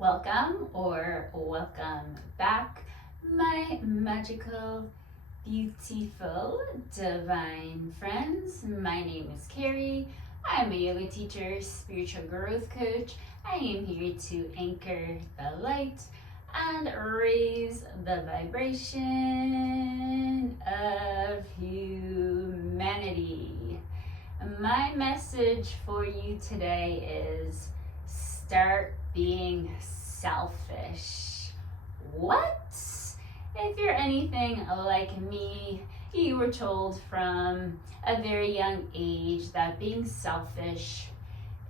Welcome or welcome back, my magical, beautiful, divine friends. My name is Carrie. I'm a yoga teacher, spiritual growth coach. I am here to anchor the light and raise the vibration of humanity. My message for you today is start being selfish. What? If you're anything like me, you were told from a very young age that being selfish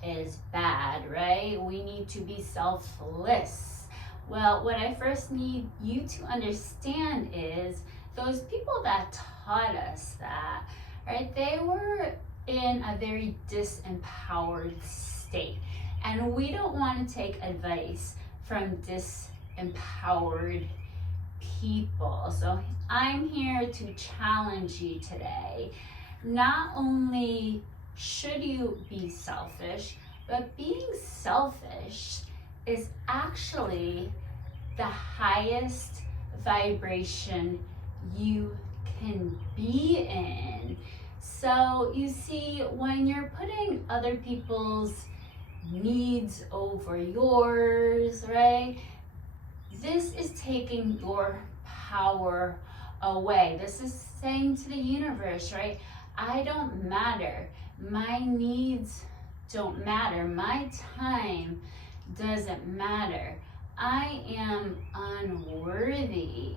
is bad, right? We need to be selfless. Well, what I first need you to understand is those people that taught us that, right? They were in a very disempowered state. And we don't want to take advice from disempowered people. So I'm here to challenge you today. Not only should you be selfish, but being selfish is actually the highest vibration you can be in. So you see, when you're putting other people's needs over yours, right? This is taking your power away. This is saying to the universe, right? I don't matter. My needs don't matter. My time doesn't matter. I am unworthy.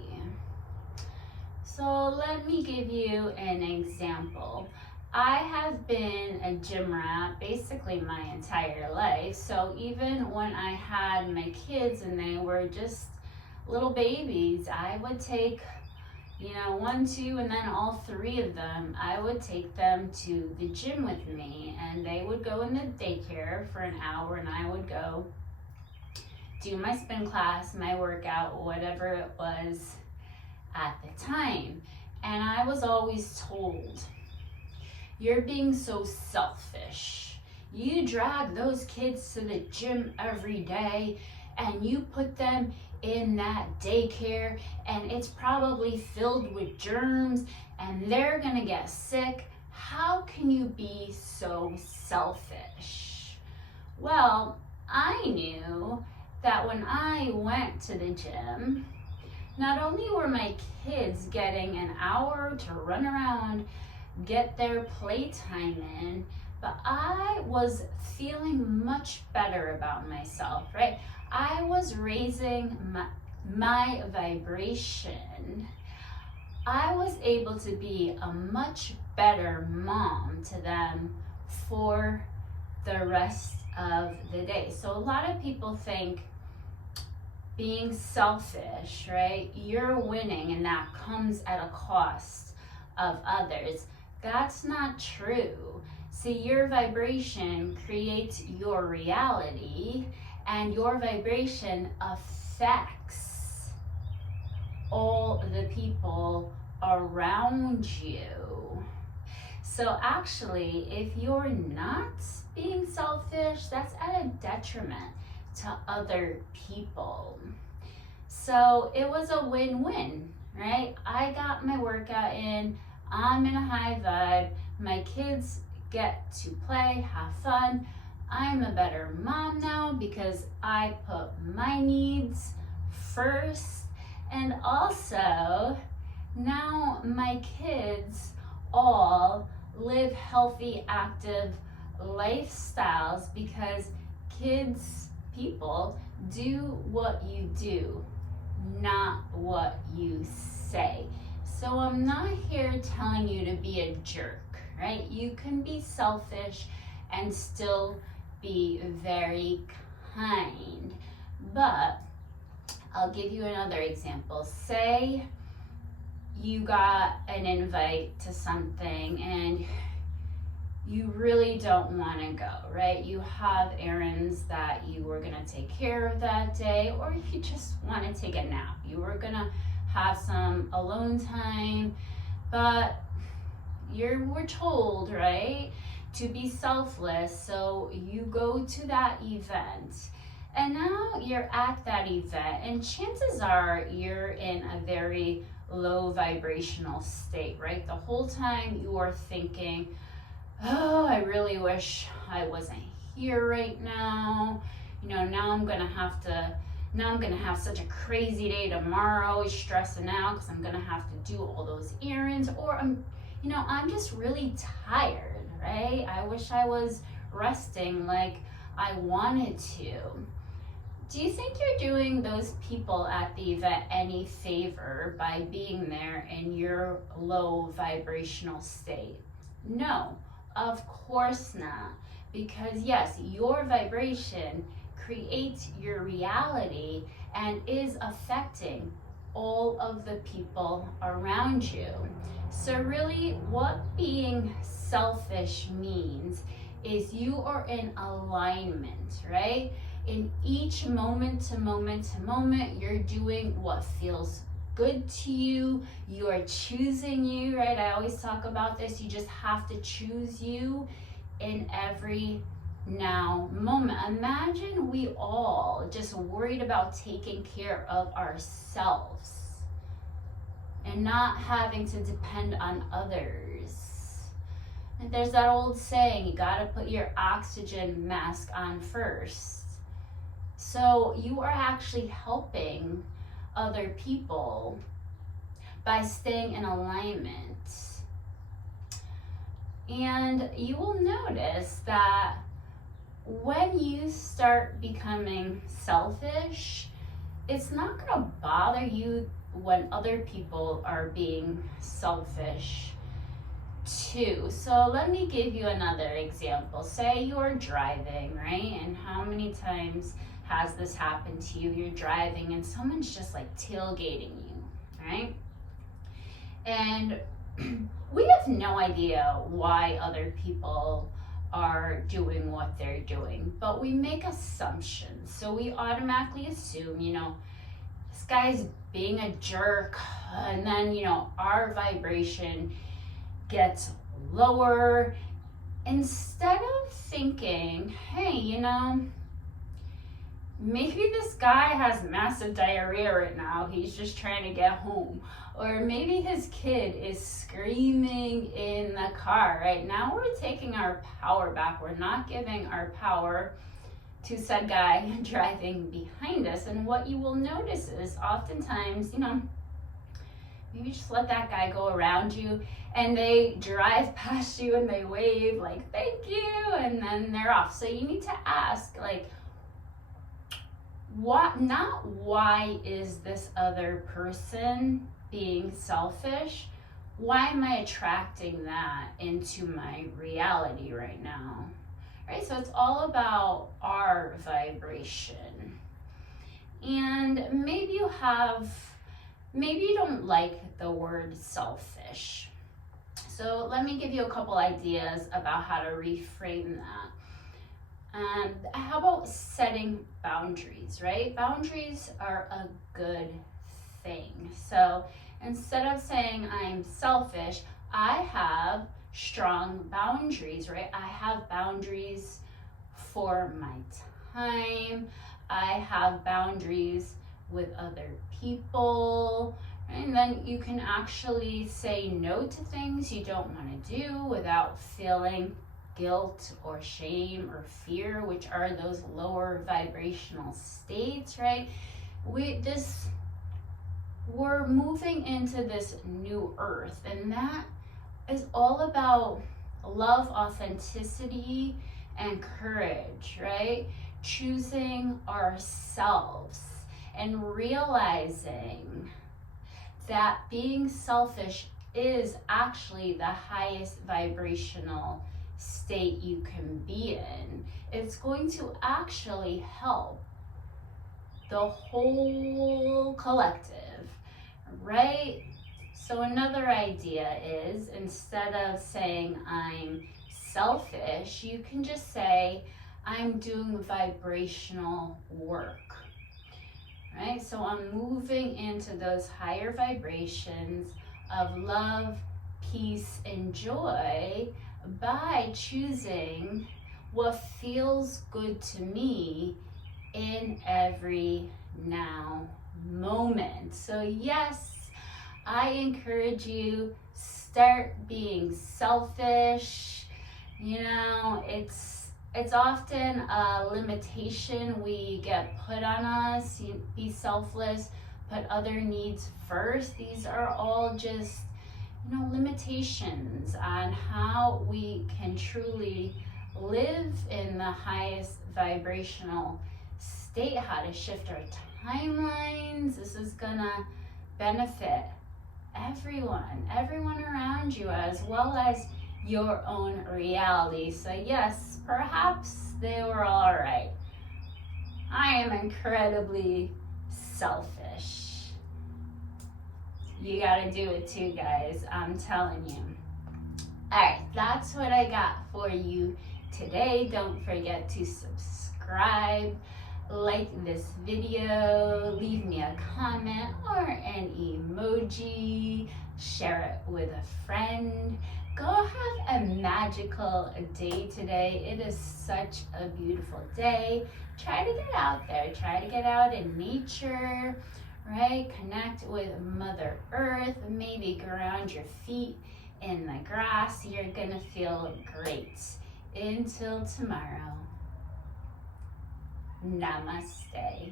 So let me give you an example. I have been a gym rat basically my entire life. So even when I had my kids and they were just little babies, I would take, one, two, and then all three of them, I would take them to the gym with me, and they would go in the daycare for an hour, and I would go do my spin class, my workout, whatever it was at the time. And I was always told, you're being so selfish. You drag those kids to the gym every day and you put them in that daycare and it's probably filled with germs and they're gonna get sick. How can you be so selfish? Well, I knew that when I went to the gym, not only were my kids getting an hour to run around, get their playtime in, but I was feeling much better about myself, right? I was raising my vibration. I was able to be a much better mom to them for the rest of the day. So a lot of people think being selfish, right? You're winning and that comes at a cost of others. That's not true. See, your vibration creates your reality and your vibration affects all the people around you. So actually, if you're not being selfish, that's at a detriment to other people. So it was a win-win, right? I got my workout in, I'm in a high vibe, my kids get to play, have fun. I'm a better mom now because I put my needs first. And also, now my kids all live healthy, active lifestyles because people do what you do, not what you say. So I'm not here telling you to be a jerk, right? You can be selfish and still be very kind. But I'll give you another example. Say you got an invite to something and you really don't want to go, right? You have errands that you were going to take care of that day, or you just want to take a nap. You were going to have some alone time, but you were told, right, to be selfless. So you go to that event and now you're at that event, and chances are you're in a very low vibrational state, right? The whole time you are thinking, oh, I really wish I wasn't here right now. Now I'm gonna have such a crazy day tomorrow, stressing out because I'm gonna have to do all those errands, or I'm just really tired, right? I wish I was resting like I wanted to. Do you think you're doing those people at the event any favor by being there in your low vibrational state? No, of course not. Because yes, your vibration creates your reality and is affecting all of the people around you. So really, what being selfish means is you are in alignment, right? In each moment to moment to moment, you're doing what feels good to you. You are choosing you, right? I always talk about this. You just have to choose you in every now moment. Imagine we all just worried about taking care of ourselves and not having to depend on others. And there's that old saying, you gotta put your oxygen mask on first. So you are actually helping other people by staying in alignment. And you will notice that when you start becoming selfish, it's not going to bother you when other people are being selfish too. So let me give you another example. Say you're driving, right? And how many times has this happened to you? You're driving and someone's just like tailgating you, right? And we have no idea why other people are doing what they're doing, but we make assumptions. So we automatically assume, this guy's being a jerk, and then, our vibration gets lower. Instead of thinking, hey, maybe this guy has massive diarrhea right now, he's just trying to get home. Or maybe his kid is screaming in the car. Right now we're taking our power back. We're not giving our power to said guy driving behind us. And what you will notice is oftentimes, maybe just let that guy go around you and they drive past you and they wave like, thank you, and then they're off. So you need to ask, like, not why is this other person being selfish? Why am I attracting that into my reality right now? Right? So it's all about our vibration. And maybe you don't like the word selfish. So let me give you a couple ideas about how to reframe that. How about setting boundaries, right? Boundaries are a good thing. So instead of saying I'm selfish, I have strong boundaries, right? I have boundaries for my time. I have boundaries with other people. And then you can actually say no to things you don't want to do without feeling guilt or shame or fear, which are those lower vibrational states, right? We're moving into this new earth, and that is all about love, authenticity, and courage, right? Choosing ourselves and realizing that being selfish is actually the highest vibrational state you can be in. It's going to actually help the whole collective, right? So another idea is, instead of saying I'm selfish, you can just say I'm doing vibrational work, right? So I'm moving into those higher vibrations of love, peace, and joy by choosing what feels good to me in every now moment. So yes, I encourage you, start being selfish. It's often a limitation we get put on us. Be selfless, put other needs first. These are all just, limitations on how we can truly live in the highest vibrational state, how to shift our timelines. This is gonna benefit everyone around you, as well as your own reality. So yes, perhaps they were all right. I am incredibly selfish. You gotta do it too, guys. I'm telling you. Alright, that's what I got for you today. Don't forget to subscribe, like this video, leave me a comment or an emoji, share it with a friend. Go have a magical day today. It is such a beautiful day. Try to get out there. Try to get out in nature, right? Connect with Mother Earth. Maybe ground your feet in the grass. You're gonna feel great. Until tomorrow. Namaste.